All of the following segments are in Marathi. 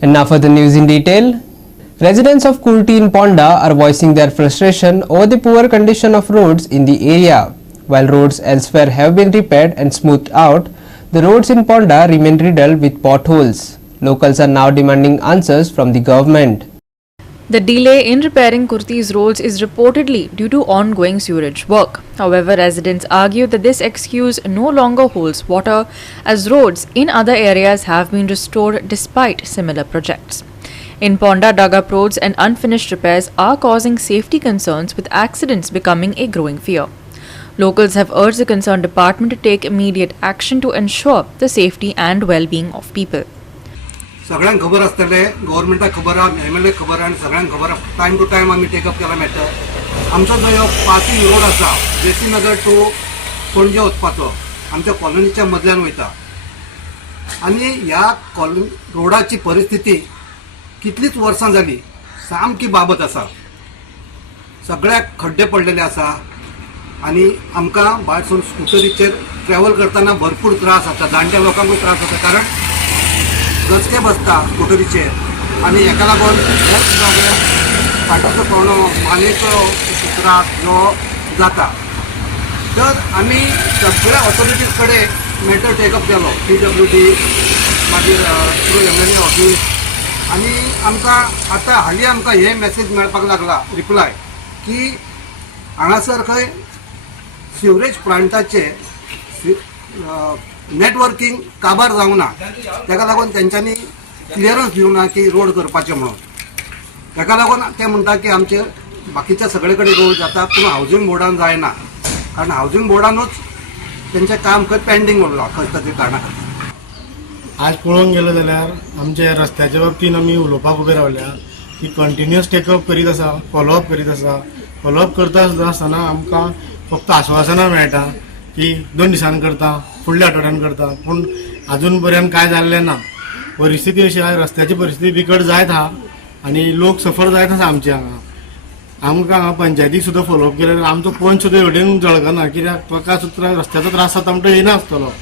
And now for the news in detail. Residents of Kurti in Ponda are voicing their frustration over the poor condition of roads in the area. While roads elsewhere have been repaired and smoothed out, the roads in Ponda remain riddled with potholes. Locals are now demanding answers from the government. The delay in repairing Kurti's roads is reportedly due to ongoing sewerage work. However, residents argue that this excuse no longer holds water as roads in other areas have been restored despite similar projects. In Ponda, dug-up roads and unfinished repairs are causing safety concerns, with accidents becoming a growing fear. Locals have urged the concerned department to take immediate action to ensure the safety and well-being of people. सगळ्यांक खबर आसतले, गव्हर्नमेंटाक खबर आहा, MLA खबर आहा आनी सगळ्यांक खबर आहा. टायम टू टायम आमी टेकअप केला मेळटा. आमचो जो ह्यो पासिंग रोड आसा, जेसी नगर टू पणजे वचपाचो, आमच्या कॉलनीच्या मदल्यान वयता. आनी ह्या रोडाची परिस्थिती कितलीच वर्सां जाली सामकी बाबत आसा. सगळ्याक खड्डे पडलेले आसा आनी आमकां भायरसून स्कुटरीचेर ट्रॅव्हल करतना भरपूर त्रास जाता. जाणट्या लोकांकूय त्रास जाता, कारण रस्ते बसता स्कुटरीचेर आनी हेका लागून फाटीचो कोणो मानेचो त्रास जो जाता. तर आमी सगळ्या ऑथॉरिटीज कडेन मॅटर टेकअप केलो, PWD मागीर थ्रू MLA ऑफीस. आनी आमकां आतां हालीं आमकां हे मॅसेज मेळपाक लागला रिप्लाय की हांगासर खंय सिवरेज प्लांटाचे नेटवर्किंग काबार जावंक ना, ताका लागून तेंच्यांनी क्लियरन्स दिवंक ना की रोड करपाचें म्हणून. ताका लागून ते म्हणटा की आमचे बाकीच्या सगळे कडेन रोड जाता पूण हावजींग बोर्डान जायना, कारण हावजींग बोर्डानूच तेंचें काम खंय पेंडींग उरलां खंय तरी कारणां खातीर. आज पळोवंक गेलो जाल्यार आमच्या रस्त्याच्या बाबतीन आमी उलोवपाक उबे रावल्या की कंटिन्युअस टेकअप करीत आसा, फॉलोअप करीत आसा. फॉलोअप करता सुद्दां आसतना आमकां फक्त आश्वासनां मेळटा की 2 दिसांनी करता, फुडल्या आठवड्यान करता, पूण अजून पर्यंत काय जाल्लें ना. परिस्थिती अशी आहा, रस्त्याची परिस्थिती बिकट जायत आहा आनी लोक सफर जायत आसा आमचे हांगा. आमकां हांगा पंचायतीक सुद्दां फॉलोअप केल्यार आमचो पंच सुद्दां एवढेन जळकना, कित्याक ताका सुद्दां रस्त्याचो त्रास जाता म्हणटा येना आसतलो.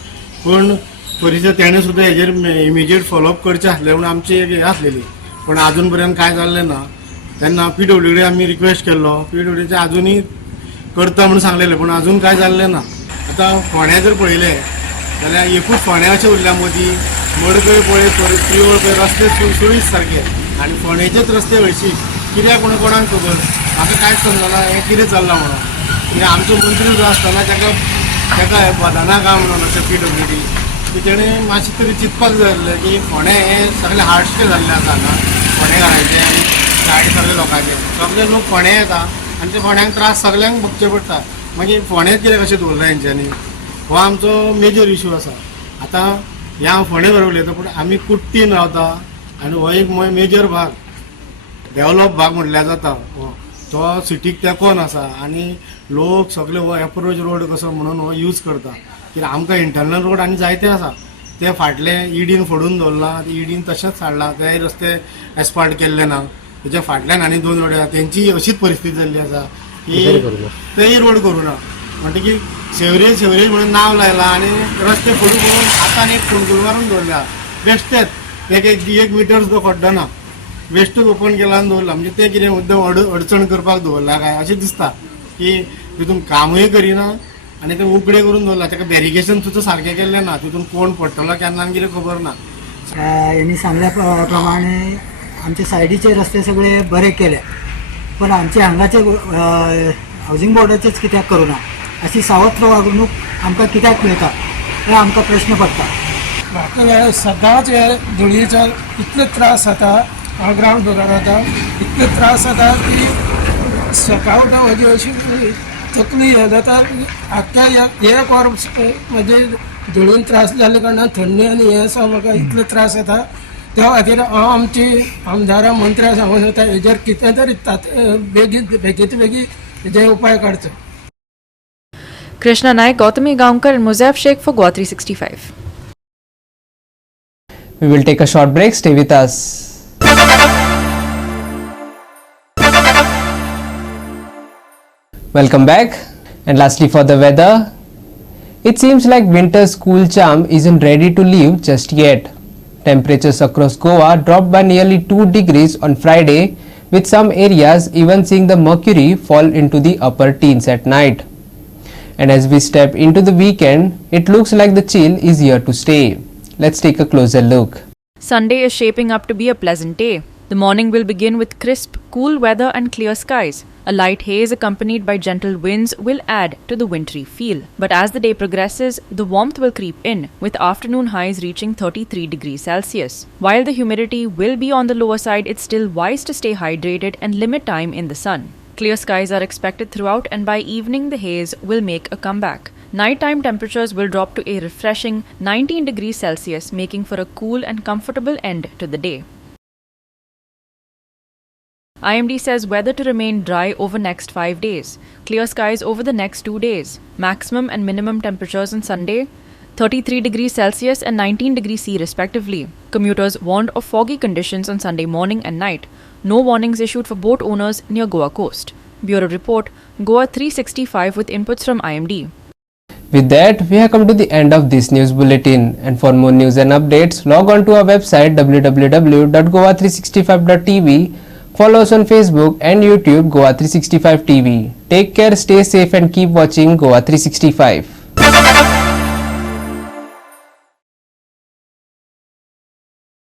पूण परिस्थिती तेणें सुद्दां हेजेर इमिजिएट फॉलोअप करचें आसलें म्हणून आमची एक हे आसलेली, पूण अजून पर्यंत काय जाल्लें ना. तेन्ना PWD आमी रिक्वेस्ट केल्लो, PWDचे अजुनूय करता म्हणून सांगलेलें, पूण अजून काय जाल्लें ना. आतां फोंड्या जर पळयलें जाल्यार एकूच फोंड्या अशें उरल्या मदीं मडकय पळय, प्रिवळ पळय, रस्ते सुळीत सारके आनी फोंड्याचेच रस्ते हळशीक. कित्याक म्हणून कोणाक खबर, म्हाका कांयच समजना हें कितें चल्लां म्हणून. कित्याक आमचो मंत्री जो आसतना ताका पदाना काय म्हणून अशें PWD की तेणें मातशें तरी चिंतपाक जाय आसलें की फोंड्या हें सगळें हार्डशें जाल्लें आसा हांगा फोंडेकारांचें आनी गाडी सगळे लोकांचे. सगळे लोक फोंड्या येता आनी ते फोंड्यांक त्रास सगळ्यांक भोगचे पडटा. मागीर फोंड्याच कित्याक अशें दवरला हेंच्यांनी, हो आमचो मेजर इशू आसा. आतां हे हांव फोंडे बरोबर उलयता, पूण आमी कुट्टीन रावता आनी हो एक मेजर भाग, डेवलप भाग म्हटल्यार जाता तो सिटीक तेंकोन आसा आनी लोक सगळे हो एप्रोच रोड कसो म्हणून हो यूज करता. कित्याक आमकां इंटरनल रोड आनी जायते आसा, ते फाटले इडीन फोडून दवरला, इडीन तशेंच हाडला, ते रस्ते एस्पाल्ट केल्ले ना. तेच्या फाटल्यान आनी 2 रोड आसा, तेंची अशीच परिस्थिती जाल्ली आसा की तेय रोड करूं ना. म्हणटकीर सेवरेज म्हणून नांव लायलां आनी रस्ते फोडून आतां एक फोंडकूल मारून दवरल्या. बेश्टेच एक मिटर सुद्दां खड्डो ना, बेश्टूच ओपन केला आनी दवरला. म्हणजे ते कितें मुद्दम अडचण करपाक दवरला काय अशें दिसता की तितून कामूय करिना आनी ते उकडे करून दवरला. ताका बॅरिकेशन सुद्दां सारकें केल्लें ना, तितून कोण पडटलो केन्ना कितें खबर ना. यांनी सांगल्या प्रमाणे आमचे सायडीचे रस्ते सगळे बरे केले, पण आमचे हांगाचे हावजींग बोर्डाचेच कित्याक करूना अशी सावत्र वागणूक आमकां कित्याक मेळटा हे आमकां प्रश्न पडटा. म्हाका सदांच हे धुळीचो इतलो त्रास जाता, हांव ग्रावंड फ्लोरार रावता, इतलो त्रास जाता की सकाळ उठून म्हजी अशी तकली हे जाता. आख्या एक वर म्हणजे धुळीन त्रास जाल्ले कारणान थंडी आनी हे आसा म्हाका इतलो त्रास जाता. त्या खातीर हांव आमची आमदारां मंत्र्याक सांगून येता हेजेर कितें तरी बेगीत हेजे उपाय काडचो. Krishna Naik, Gautami Gaonkar and Muzaif Sheikh for Gua 365. We will take a short break. Stay with us. Welcome back. And lastly, for the weather, it seems like winter's cool charm isn't ready to leave just yet. Temperatures across Goa dropped by nearly 2 degrees on Friday, with some areas even seeing the mercury fall into the upper teens at night. And as we step into the weekend, it looks like the chill is here to stay. Let's take a closer look. Sunday is shaping up to be a pleasant day. The morning will begin with crisp, cool weather and clear skies. A light haze accompanied by gentle winds will add to the wintry feel. But as the day progresses, the warmth will creep in, with afternoon highs reaching 33 degrees Celsius. While the humidity will be on the lower side, it's still wise to stay hydrated and limit time in the sun. Clear skies are expected throughout, and by evening the haze will make a comeback. Nighttime temperatures will drop to a refreshing 19 degrees Celsius, making for a cool and comfortable end to the day. IMD says weather to remain dry over next 5 days. Clear skies over the next 2 days. Maximum and minimum temperatures on Sunday 33 degrees Celsius and 19 degrees C respectively. Commuters warned of foggy conditions on Sunday morning and night. No warnings issued for boat owners near Goa coast. Bureau report, Goa 365 with inputs from IMD. With that, we have come to the end of this news bulletin, and for more news and updates, log on to our website www.goa365.tv. Follow us on Facebook and YouTube Goa 365 TV. Take care, stay safe and keep watching Goa 365.